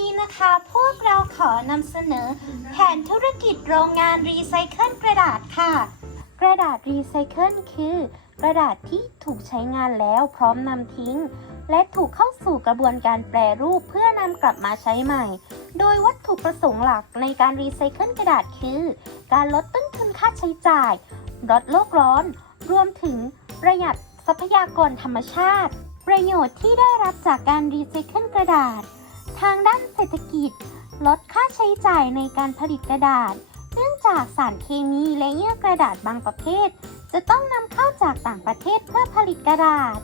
นี้นะคะ พวกเราขอนำเสนอ แผนธุรกิจโรงงานรีไซเคิลกระดาษค่ะ กระดาษรีไซเคิลคือ กระดาษที่ถูกใช้งานแล้วพร้อมนำทิ้ง และถูกเข้าสู่กระบวนการแปรรูปเพื่อนำกลับมาใช้ใหม่ โดยวัตถุประสงค์หลักในการรีไซเคิลกระดาษคือ การลดต้นทุนค่าใช้จ่าย ลดโลกร้อน รวมถึงประหยัดทรัพยากรธรรมชาติ ประโยชน์ที่ได้รับจากการรีไซเคิลกระดาษ ทางด้านเศรษฐกิจ ลดค่าใช้จ่ายในการผลิตกระดาษ เนื่องจากสารเคมีและเยื่อกระดาษบางประเภท จะต้องนำเข้าจากต่างประเทศเพื่อผลิตกระดาษ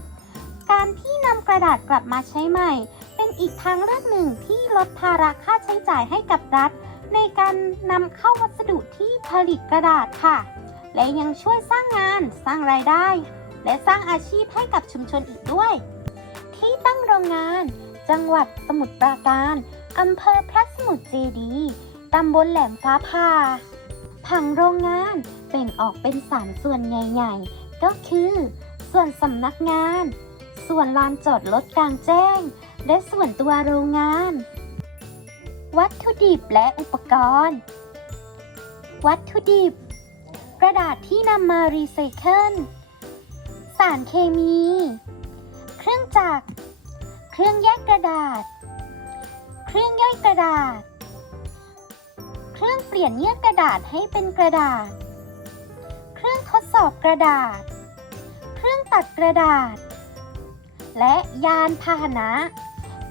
การที่นำกระดาษกลับมาใช้ใหม่ เป็นอีกทางเลือกหนึ่งที่ลดภาระค่าใช้จ่ายให้กับรัฐ ในการนำเข้าวัสดุที่ผลิตกระดาษค่ะ และยังช่วยสร้างงาน สร้างรายได้ และสร้างอาชีพให้กับชุมชนอีกด้วย ที่ตั้งโรงงาน จังหวัดสมุทรปราการ อำเภอพระสมุทรเจดีย์ตำบลแหลมฟ้าผ่า ผังโรงงานแบ่งออกเป็นสามส่วนใหญ่ๆ ก็คือ ส่วนสำนักงาน ส่วนลานจอดรถกลางแจ้ง และส่วนตัวโรงงาน วัตถุดิบและอุปกรณ์ วัตถุดิบ กระดาษที่นำมารีไซเคิล สารเคมี เครื่องจักร เครื่องแยกกระดาษ เครื่องย่อยกระดาษ เครื่องเปลี่ยนเยื่อกระดาษให้เป็นกระดาษ เครื่องทดสอบกระดาษ เครื่องตัดกระดาษ และยานพาหนะ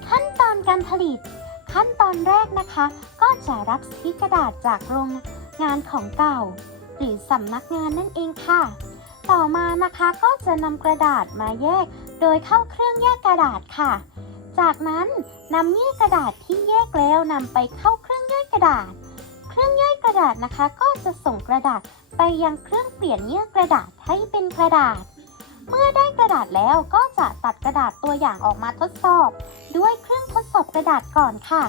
ขั้นตอนการผลิต ขั้นตอนแรกนะคะ ก็จะรับซื้อกระดาษจากโรงงานของเก่า หรือสำนักงานนั่นเองค่ะ ต่อมานะคะก็จะนำกระดาษมาแยก โดยเข้าเครื่องแยกกระดาษค่ะ จากนั้นนำเยื่อกระดาษที่แยกแล้วนำไปเข้าเครื่องย่อยกระดาษ เครื่องย่อยกระดาษนะคะ ก็จะส่งกระดาษไปยังเครื่องเปลี่ยนเยื่อกระดาษให้เป็นกระดาษ เมื่อได้กระดาษแล้วก็จะตัดกระดาษตัวอย่างออกมาทดสอบ ด้วยเครื่องทดสอบกระดาษก่อนค่ะ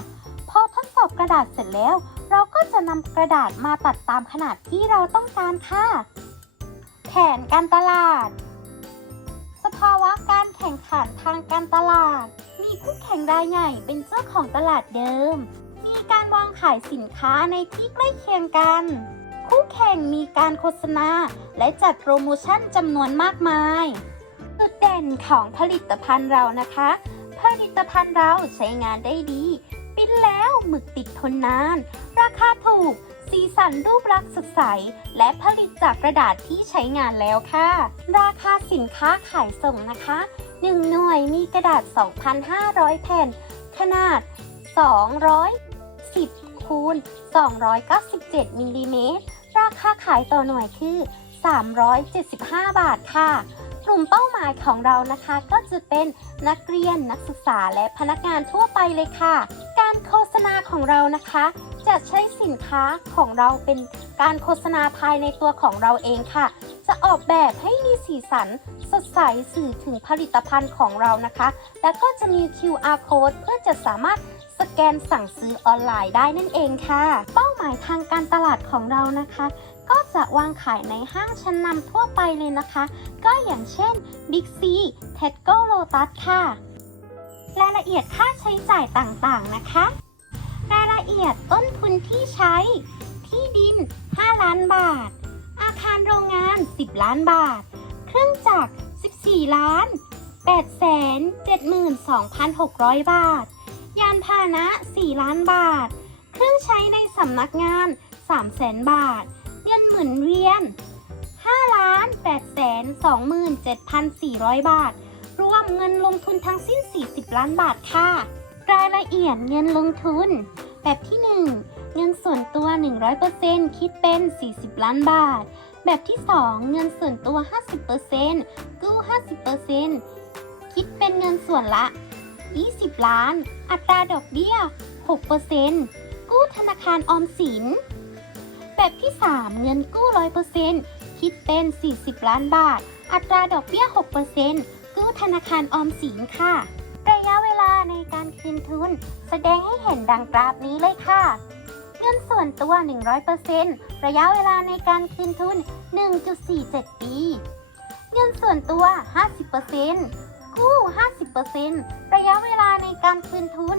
พอทดสอบกระดาษเสร็จแล้ว เราก็จะนำกระดาษมาตัดตามขนาดที่เราต้องการค่ะ แผนการตลาด สภาวะการแข่งขันทางการตลาด มีคู่แข่งรายใหญ่เป็นเจ้าของตลาดเดิม มีการวางขายสินค้าในที่ใกล้เคียงกัน คู่แข่งมีการโฆษณา และจัดโปรโมชั่นจำนวนมากมายจุดเด่นของผลิตภัณฑ์เรานะคะ ผลิตภัณฑ์เราใช้งานได้ดี ปิ้นแล้วหมึกติดทนนาน ราคาถูก สีสันรูปลักษณ์สดใส และผลิตจากกระดาษที่ใช้งานแล้วค่ะ ราคาสินค้าขายส่งนะคะ 1 หน่วยมีกระดาษ 2,500 แผ่น ขนาด 210คูณ297มิลลิเมตรราคาขายต่อหน่วยคือ 375 บาทค่ะ กลุ่มเป้าหมายของเรานะคะก็จะเป็นนักเรียนนักศึกษาและพนักงานทั่วไปเลยค่ะ การโฆษณาของเรานะคะ จะใช้สินค้าของเราเป็นการโฆษณาภายในตัวของเราเองค่ะ จะออกแบบให้มีสีสันสดใสสื่อถึงผลิตภัณฑ์ของเรานะคะ แล้วก็จะมี QR code เพื่อจะสามารถสแกนสั่งซื้อออนไลน์ได้นั่นเองค่ะ เป้าหมายทางการตลาดของเรานะคะ ก็จะวางขายในห้างชั้นนำทั่วไปเลยนะคะ ก็อย่างเช่น Big C, t e d g o Lotus ค่ะ รายละเอียดค่าใช้จ่ายต่างๆนะคะ ละเอียดต้นทุนที่ใช้ ที่ดิน 5 ล้านบาท อาคารโรงงาน 10 ล้านบาท เครื่องจักร 14 ล้าน 8 7 2 6 0 0 บาท ยานพาหนะ 4 ล้านบาท เครื่องใช้ในสำนักงาน3แสนบาท เงินหมุนเวียน 5 ล้าน8แสน27,400 บาท รวมเงินลงทุนทั้งสิ้น 40 ล้านบาทค่ะ รายละเอียดเงินลงทุน แบบที่ 1 เงินส่วนตัว 100%คิดเป็น 40 ล้านบาท แบบที่ 2 เงินส่วนตัว 50%กู้ 50%คิดเป็นเงินส่วนละ 20 ล้าน อัตราดอกเบี้ย 6%กู้ธนาคารออมสิน แบบที่ 3 เงินกู้ 100%คิดเป็น 40 ล้านบาท อัตราดอกเบี้ย 6%กู้ธนาคารออมสินค่ะ ในการคืนทุน แสดงให้เห็นดังกราฟนี้เลยค่ะ เงินส่วนตัว 100%ระยะเวลาในการคืนทุน 1.47 ปี เงินส่วนตัว 50%กู้ 50%ระยะเวลาในการคืนทุน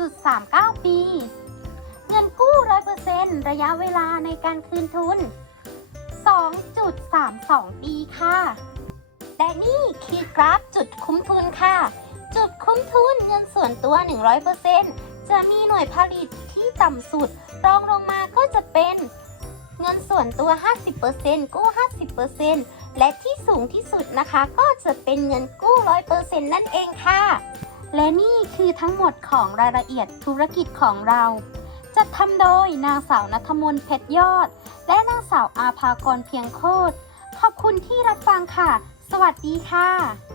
1.39 ปี เงินกู้ 100%ระยะเวลาในการคืนทุน 2.32 ปีค่ะและนี่คือกราฟจุดคุ้มทุนค่ะ จุดคุ้มทุนเงินส่วนตัว 100%จะมีหน่วยผลิตที่ต่ำสุด รองลงมาก็จะเป็นเงินส่วนตัว 50%กู้ 50%และที่สูงที่สุดนะคะ ก็จะเป็นเงินกู้ 100%นั่นเองค่ะ และนี่คือทั้งหมดของรายละเอียดธุรกิจของเรา จัดทำโดยนางสาวนัทมนต์เพชรยอด และนางสาวอาภากรเพียงโคตร ขอบคุณที่รับฟังค่ะ สวัสดีค่ะ